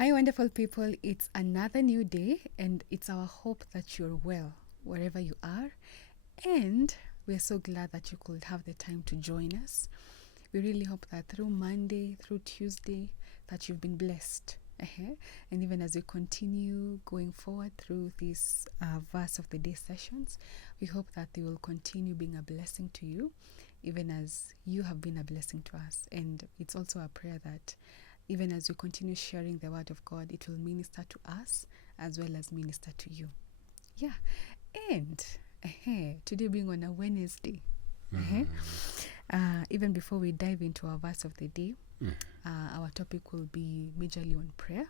Hi, wonderful people. It's another new day, and it's our hope that you're well wherever you are. And we're so glad that you could have the time to join us. We really hope that through Monday, through Tuesday, that you've been blessed. And even as we continue going forward through these verse of the day sessions, we hope that they will continue being a blessing to you, even as you have been a blessing to us. And it's also a prayer that even as we continue sharing the word of God, it will minister to us as well as minister to you. Yeah. And today being on a Wednesday, even before we dive into our verse of the day, our topic will be majorly on prayer.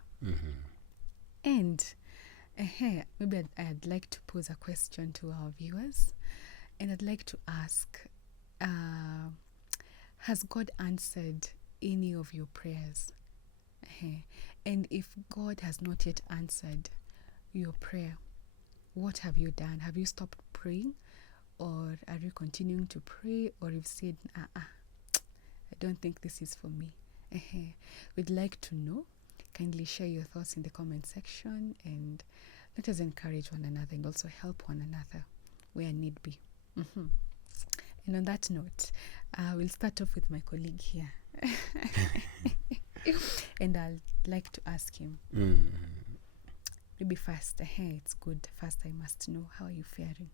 And maybe I'd like to pose a question to our viewers, and I'd like to ask, has God answered any of your prayers? And if God has not yet answered your prayer, what have you done? Have you stopped praying, or are you continuing to pray, or you've said, I don't think this is for me? We'd like to know. Kindly share your thoughts in the comment section, and let us encourage one another and also help one another where need be. And on that note, we'll start off with my colleague here. And I'd like to ask him, maybe first, it's good. First, I must know, how are you faring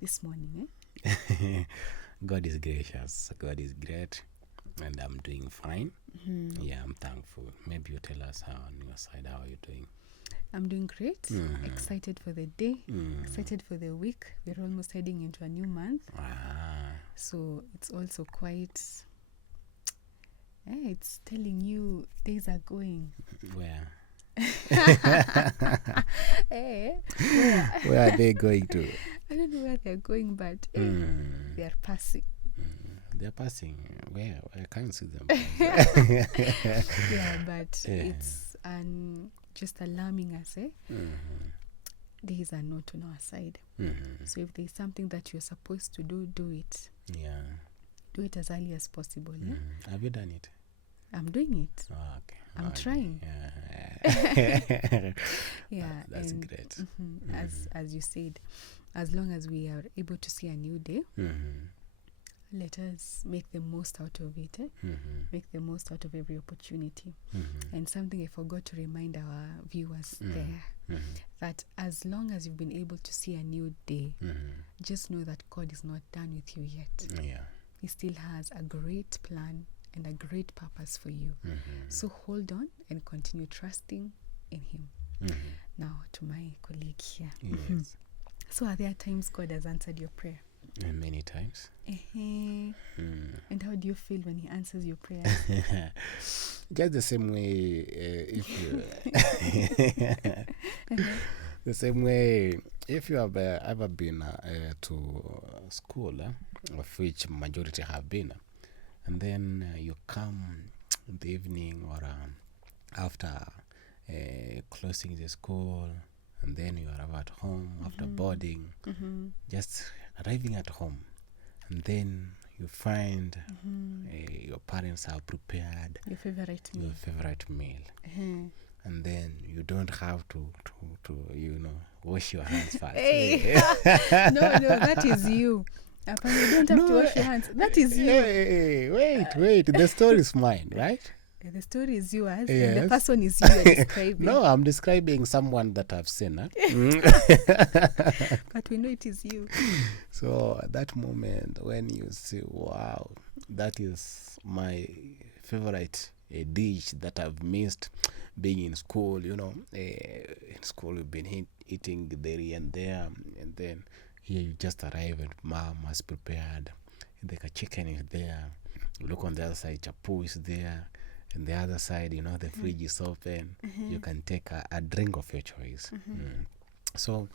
this morning? God is gracious. God is great. And I'm doing fine. Yeah, I'm thankful. Maybe you tell us how on your side, how are you doing? I'm doing great. Excited for the day. Excited for the week. We're almost heading into a new month. So it's also quite... it's telling you days are going. Where? Where? Where are they going to? I don't know where they're going, but they're passing. They're passing. Where? I can't see them. Yeah, but it's just alarming us. Days are not on our side. So if there's something that you're supposed to do, do it. Yeah. Do it as early as possible. Have you done it? I'm doing it. Oh, okay. I'm trying. Yeah. Yeah, That's and great. as you said, as long as we are able to see a new day, let us make the most out of it. Make the most out of every opportunity. And something I forgot to remind our viewers there, that as long as you've been able to see a new day, just know that God is not done with you yet. Yeah. He still has a great plan and a great purpose for you. So hold on and continue trusting in Him. Now to my colleague here. Yes. So are there times God has answered your prayer? Many times. And how do you feel when He answers your prayer? Just the same way, if you the same way, if you have ever been to school, of which majority have been, and then you come in the evening or after closing the school, and then you arrive at home after boarding, just arriving at home, and then you find your parents have prepared Your favorite meal. your favorite meal. And then you don't have to wash your hands first. No, that is you. Apparently, you don't have to wash your hands. That is you. Wait. The story is mine, right? The story is yours, and Yes. the person is you are describing. No, I'm describing someone that I've seen. But we know it is you. So at that moment when you see, wow, that is my favorite dish that I've missed being in school, in school we've been eating there and there, and then here you just arrive and mom has prepared, the chicken is there, look on the other side, chapu is there, and the other side, the fridge is open, you can take a drink of your choice. So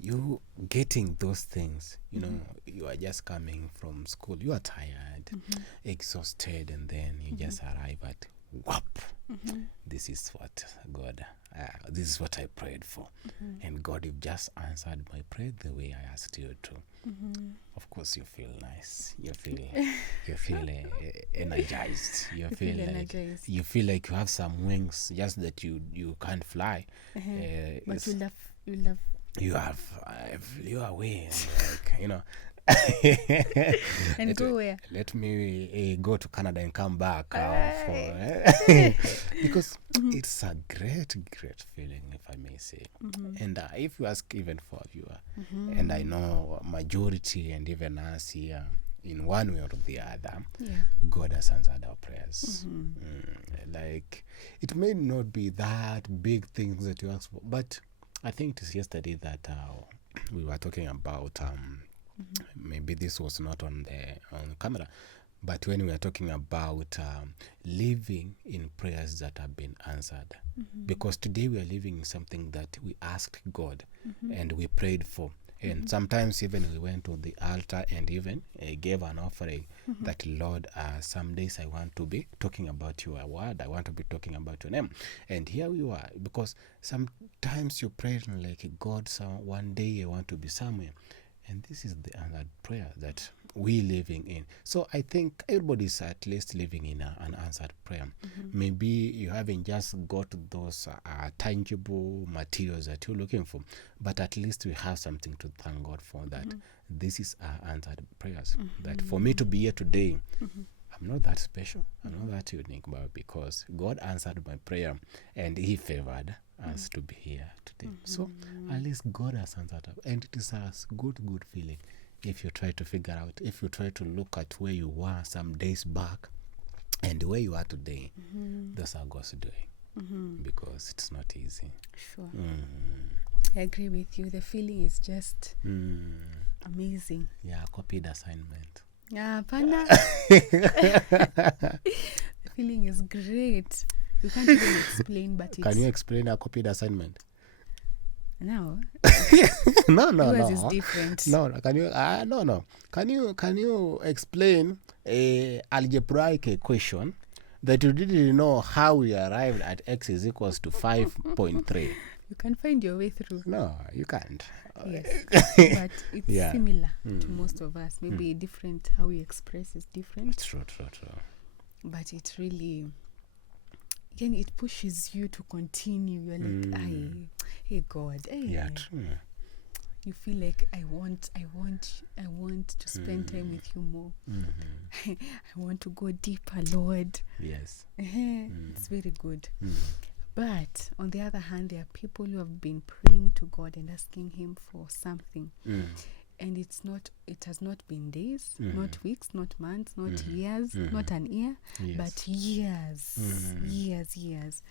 you getting those things, you are just coming from school, you are tired, exhausted, and then you just arrive at whap. This is what God, this is what I prayed for. And God, you've just answered my prayer the way I asked you to. Of course, you feel nice. You feel energized. You feel like energized. you feel like you have some wings, just that you can't fly. But It's- you love. you are wings, like, you know. And go where? Let me go to Canada and come back because it's a great feeling, if I may say. And if you ask even for a viewer, and I know majority and even us here, in one way or the other, God has answered our prayers. Like, it may not be that big things that you ask for, but I think it is yesterday that we were talking about maybe this was not on camera, but when we are talking about living in prayers that have been answered, because today we are living in something that we asked God and we prayed for, and sometimes even we went to the altar and even gave an offering that, Lord, some days I want to be talking about your word, I want to be talking about your name. And here we are, because sometimes you pray like, God, one day I want to be somewhere. And this is the answered prayer that we living in. So I think everybody's at least living in an answered prayer. Maybe you haven't just got those tangible materials that you're looking for, but at least we have something to thank God for, that this is our answered prayers. That for me to be here today, I'm not that special, I'm not that unique, but because God answered my prayer and He favored us to be here today. So at least God has answered us, and it is a good feeling if you try to figure out, if you try to look at where you were some days back and where you are today. Those are God's doing, because it's not easy. Sure. I agree with you. The feeling is just amazing. Yeah, copied assignment. Yeah, Pana. The feeling is great. You can't even explain, but it's... Can you explain a copied assignment? No. No. Yours is different. No. Can you? No. Can you explain a algebraic equation that you didn't know how we arrived at x is equals to 5.3? You can find your way through. No, you can't. Yes, but it's similar to most of us. Maybe different, how we express is different. True. But it really, again, it pushes you to continue. You're like, hey God, hey. Yeah, true. You feel like I want to spend time with you more. I want to go deeper, Lord. Yes. It's very good. But on the other hand, there are people who have been praying to God and asking Him for something. And it has not been days, not weeks, not months, not years, not an year, but years. Years. Yes.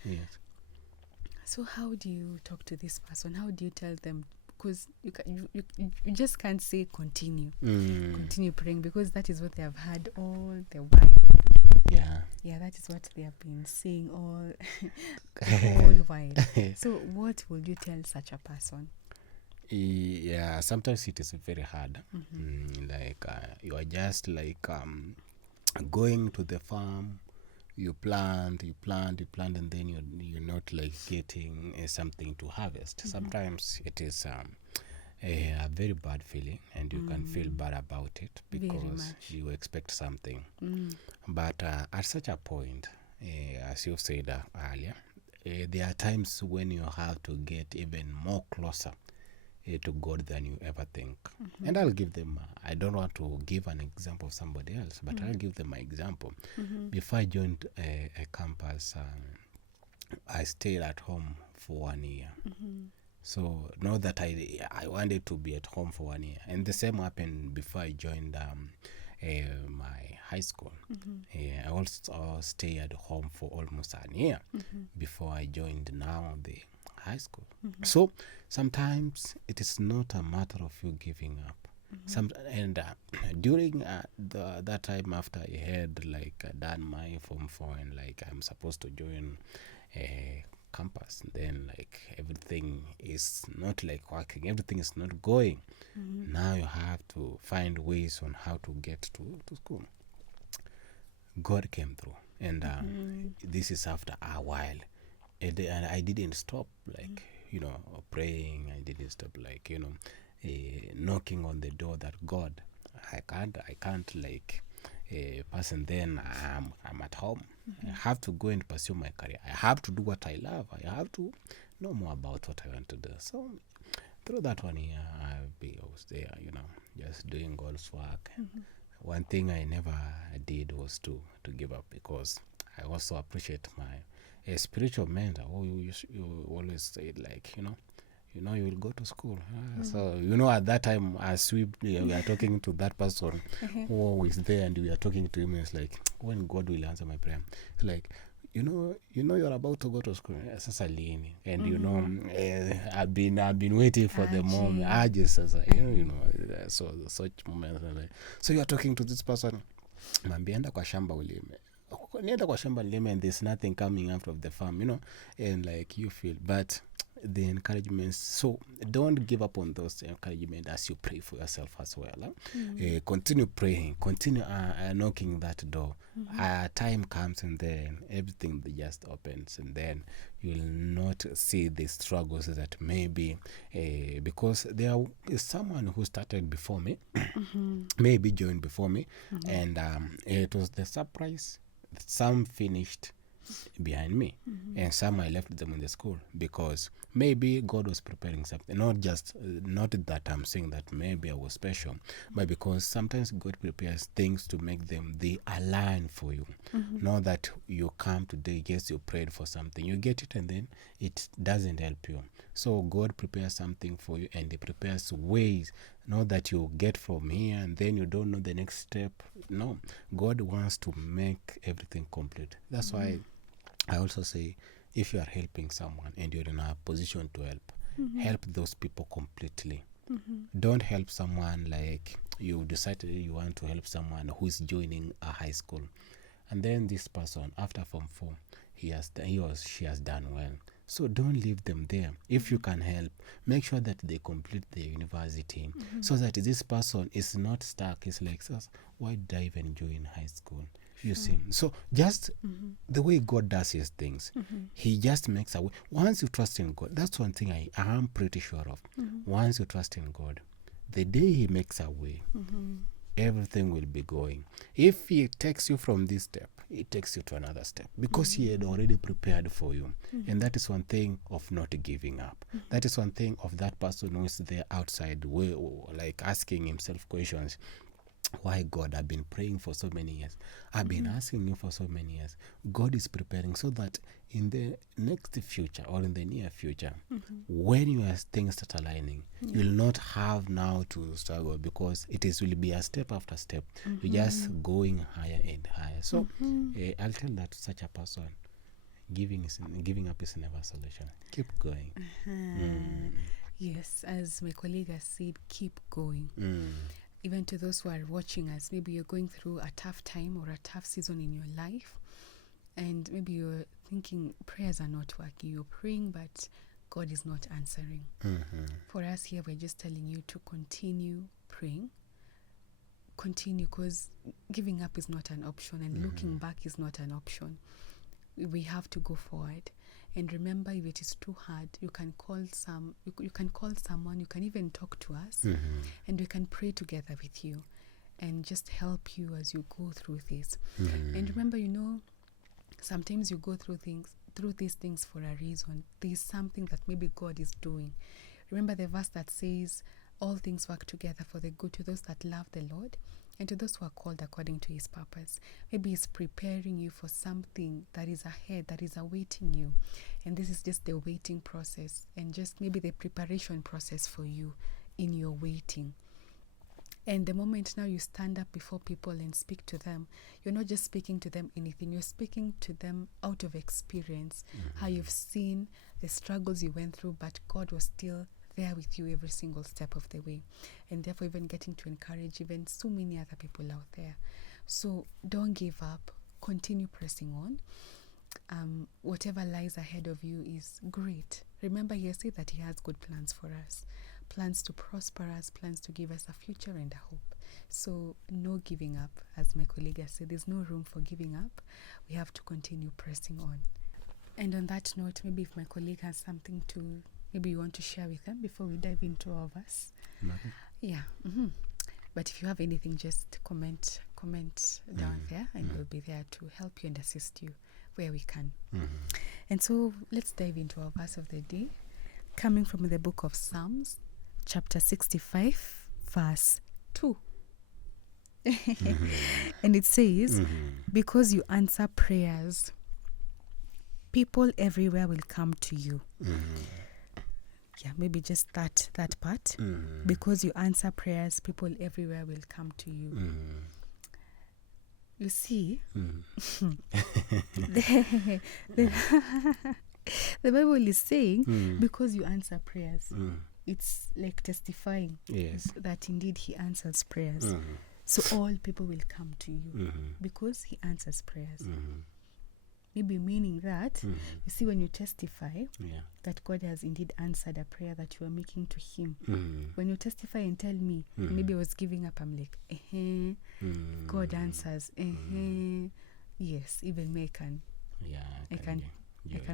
So how do you talk to this person? How do you tell them? Because you just can't say continue praying, because that is what they have heard all the while. Yeah, that is what they have been saying all while. So what would you tell such a person? Yeah, sometimes it is very hard. Like you are just like going to the farm, you plant, and then you're not like getting something to harvest. Sometimes it is a very bad feeling, and you can feel bad about it because you expect something. But at such a point, as you've said earlier, there are times when you have to get even more closer to God than you ever think. And I'll give them, I don't want to give an example of somebody else, but I'll give them my example. Before I joined a campus, I stayed at home for 1 year. So know that I wanted to be at home for 1 year. And the same happened before I joined my high school. I also stayed at home for almost a year before I joined now the high school. So sometimes it is not a matter of you giving up. During that time after I had like done my Form 4 and like I'm supposed to join a campus, then like everything is not like working, everything is not going. Now you have to find ways on how to get to school. God came through. And this is after a while. And I didn't stop, like, praying. I didn't stop, like, knocking on the door that God, I can't like pass, and then I'm at home. I have to go and pursue my career. I have to do what I love. I have to know more about what I want to do. So through that one year, I was there, just doing God's work. One thing I never did was to give up, because I also appreciate my spiritual mentor who you always said, like, you will go to school. So, at that time, as we are talking to that person who is there, and we are talking to him, it's like, when God will answer my prayer, like, you're about to go to school. Sasa lini? And I've been waiting for the moment. Sasa, so such moments. Like, so you're talking to this person, mambienda kwa shamba ulime. Nienda kwa shamba nilime, and there's nothing coming out of the farm, and like you feel, but the encouragement. So don't give up on those encouragement as you pray for yourself as well. Continue praying, continue knocking that door. Time comes, and then everything just opens, and then you will not see the struggles that maybe because there is someone who started before me, maybe joined before me, and it was the surprise. Some finished behind me, and some I left them in the school, because maybe God was preparing something. Not that I'm saying that maybe I was special, but because sometimes God prepares things to make them they align for you. Not that you come today, yes, you prayed for something, you get it, and then it doesn't help you. So God prepares something for you, and He prepares ways. Not that you get from here and then you don't know the next step. No, God wants to make everything complete. That's why I also say, if you are helping someone and you're in a position to help those people completely. Don't help someone like you decided you want to help someone who is joining a high school, and then this person, after Form 4, he or she has done well. So don't leave them there. If you can help, make sure that they complete their university, so that this person is not stuck. It's like, why did I even join high school? You see, so just the way God does His things, He just makes a way. Once you trust in God, that's one thing I am pretty sure of. Once you trust in God, the day He makes a way, everything will be going. If He takes you from this step, He takes you to another step, because He had already prepared for you. And that is one thing of not giving up. That is one thing of that person who is there outside, like asking himself questions. Why, God? I've been praying for so many years. I've been asking you for so many years. God is preparing so that in the next future, or in the near future, when your things start aligning, you'll not have now to struggle, because will be a step after step. You're just going higher and higher. So I'll tell that such a person, giving up is never a solution. Keep going. Yes, as my colleague has said, keep going. Even to those who are watching us, maybe you're going through a tough time or a tough season in your life, and maybe you're thinking prayers are not working. You're praying, but God is not answering. For us here, we're just telling you to continue praying. Continue, because giving up is not an option, and looking back is not an option. We have to go forward. And remember, if it is too hard, you can call you can call someone. You can even talk to us, and we can pray together with you, and just help you as you go through this. And remember, sometimes you go through these things for a reason. There's something that maybe God is doing. Remember the verse that says, "All things work together for the good to those that love the Lord, and to those who are called according to His purpose." Maybe He's preparing you for something that is ahead, that is awaiting you. And this is just the waiting process, and just maybe the preparation process for you in your waiting. And the moment now you stand up before people and speak to them, you're not just speaking to them anything, you're speaking to them out of experience, how you've seen the struggles you went through, but God was still there with you every single step of the way, and therefore even getting to encourage even so many other people out there. So don't give up, continue pressing on. Whatever lies ahead of you is great. Remember, He has said that He has good plans for us, plans to prosper us, plans to give us a future and a hope. So no giving up, as my colleague has said. There's no room for giving up. We have to continue pressing on. And on that note, maybe if my colleague has something to, maybe you want to share with them before we dive into our verse. Nothing. Yeah. But if you have anything, just comment down there, and we'll be there to help you and assist you where we can. And so let's dive into our verse of the day, coming from the book of Psalms, chapter 65, verse 2. And it says, because you answer prayers, people everywhere will come to you. Yeah, maybe just that part. Because you answer prayers, people everywhere will come to you. You see, the Bible is saying, because you answer prayers, it's like testifying that indeed he answers prayers. So all people will come to you because he answers prayers. Maybe meaning that, you see, when you testify that God has indeed answered a prayer that you are making to him, when you testify and tell me, maybe I was giving up, I'm like, God answers. Yes, even me I can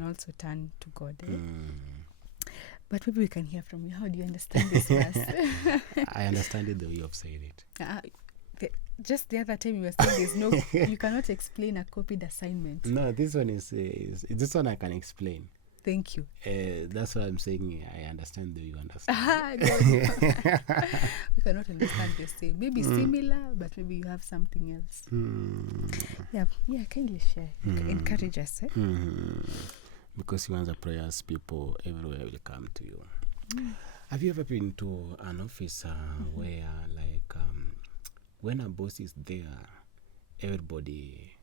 also turn to God. But maybe we can hear from you. How do you understand this verse? I understand it the way you've said it. Just the other time you were saying there's no, you cannot explain a copied assignment. No, this one is this one I can explain. Thank you. That's what I'm saying. I understand the way you understand. We cannot understand the same. Maybe similar, but maybe you have something else. Yeah, kindly share. Encourage us. Because you answer prayers, people everywhere will come to you. Have you ever been to an office where, like, when a boss is there, everybody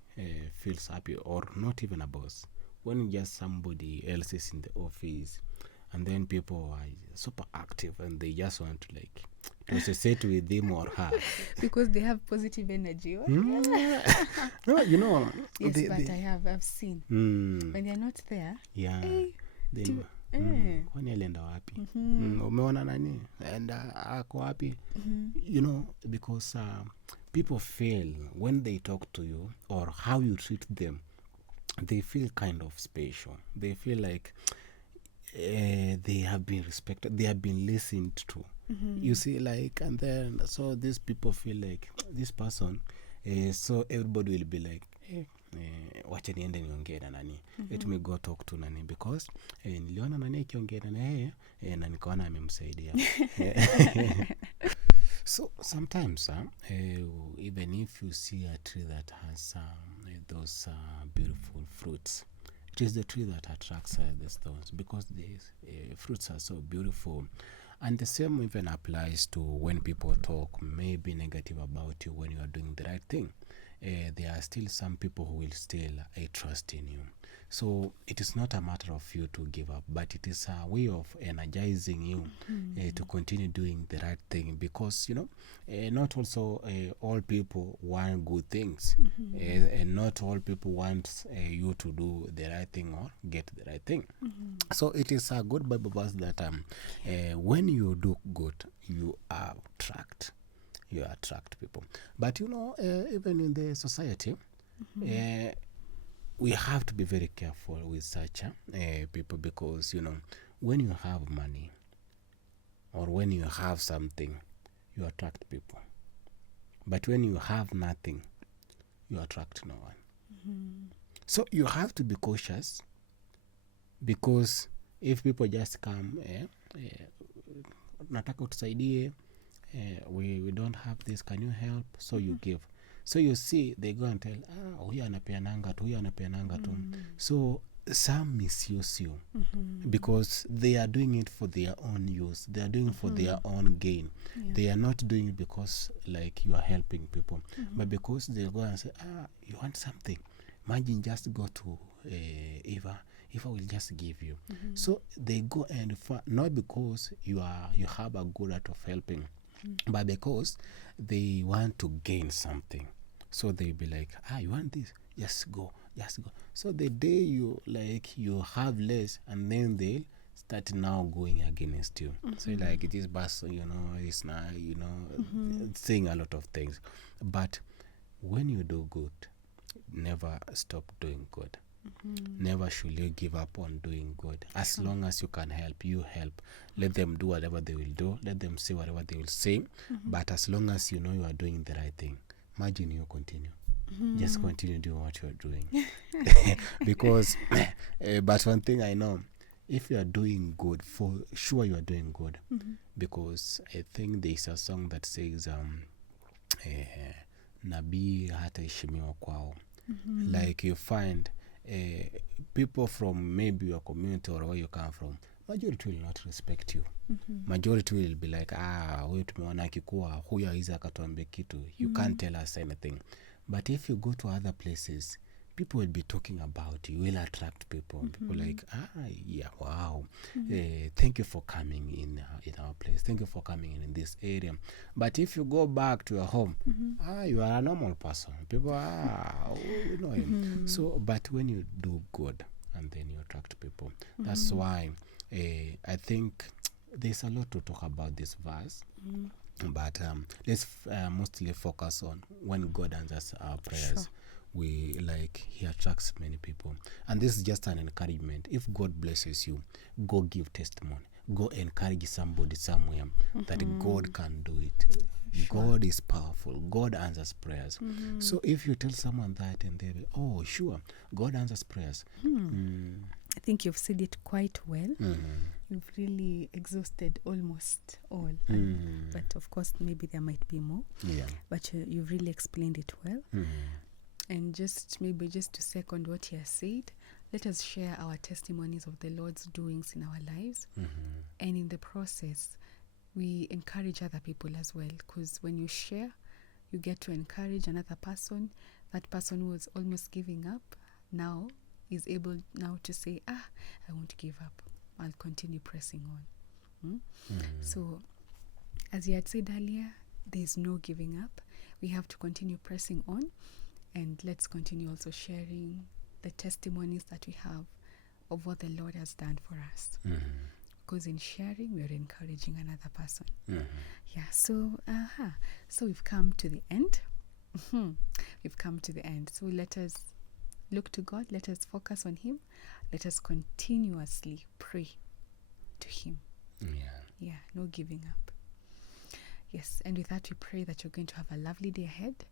feels happy, or not even a boss? When just somebody else is in the office, and then people are super active and they just want to, like, to associate with him or her because they have positive energy. No, you know. Yes, I've seen when they're not there. Yeah. Kwani alienda wapi? Umeona nani? And ako wapi? You know, because people feel when they talk to you or how you treat them, they feel kind of special. They feel like they have been respected, they have been listened to. You see, like, and then so these people feel like this person, so everybody will be like, wacha niende niongee na nani, let me go talk to nani, because niliona nani akiongea na yeye na nikaona amemsaidia. So sometimes even if you see a tree that has those beautiful fruits, it is the tree that attracts the stones, because the fruits are so beautiful. And the same even applies to when people talk maybe negative about you when you are doing the right thing. There are still some people who will still trust in you. So it is not a matter of you to give up, but it is a way of energizing you to continue doing the right thing, because, you know, not also all people want good things, and not all people want you to do the right thing or get the right thing. So it is a good Bible verse that when you do good, you attract people. But, you know, even in the society, we have to be very careful with such people, because, you know, when you have money or when you have something, you attract people. But when you have nothing, you attract no one. So you have to be cautious, because if people just come, nataka utusaidie, we don't have this, can you help? So you give. So you see, they go and tell, huyu anapeananga tu. So some misuse you because they are doing it for their own use. They are doing it for their own gain. They are not doing it because, like, you are helping people, but because they go and say, you want something, imagine, just go to Eva will just give you. So they go and not because you have a good art of helping, but because they want to gain something. So they be like, you want this? Just go. So the day you have less, and then they'll start now going against you. So like this person, is now, saying a lot of things. But when you do good, never stop doing good. Never should you give up on doing good. As long as you can help, you help. Let them do whatever they will do. Let them say whatever they will say. But as long as you know you are doing the right thing, imagine you continue. Just continue doing what you are doing. Because, but one thing I know, if you are doing good, for sure you are doing good. Because I think there is a song that says, Nabii hataheshimiwa kwao. Like you find people from maybe your community or where you come from, majority will not respect you. Majority will be like, huyu tumeona akikuwa, huyu haizi akatuambia kitu. You can't tell us anything. But if you go to other places, people will be talking about you. You will attract people. People like, yeah, wow. Thank you for coming in our place. Thank you for coming in this area. But if you go back to your home, you are a normal person. People, you know him. So, but when you do good, and then you attract people. That's why I think there's a lot to talk about this verse. But let's mostly focus on when God answers our prayers. We he attracts many people. And this is just an encouragement. If God blesses you, go give testimony. Go encourage somebody somewhere that God can do it. God is powerful. God answers prayers. So if you tell someone that and they'll be, oh, sure, God answers prayers. I think you've said it quite well. You've really exhausted almost all. But of course, maybe there might be more. Yeah. But you've really explained it well. And just to second what he has said, let us share our testimonies of the Lord's doings in our lives. And in the process, we encourage other people as well. Because when you share, you get to encourage another person. That person who was almost giving up now is able now to say, I won't give up. I'll continue pressing on. So, as he had said earlier, there's no giving up. We have to continue pressing on. And let's continue also sharing the testimonies that we have of what the Lord has done for us. Because in sharing, we're encouraging another person. Yeah, so we've come to the end. We've come to the end. So let us look to God. Let us focus on Him. Let us continuously pray to Him. Yeah, no giving up. Yes, and with that we pray that you're going to have a lovely day ahead.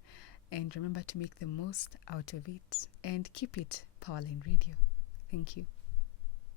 And remember to make the most out of it. And keep it Powerline Radio. Thank you.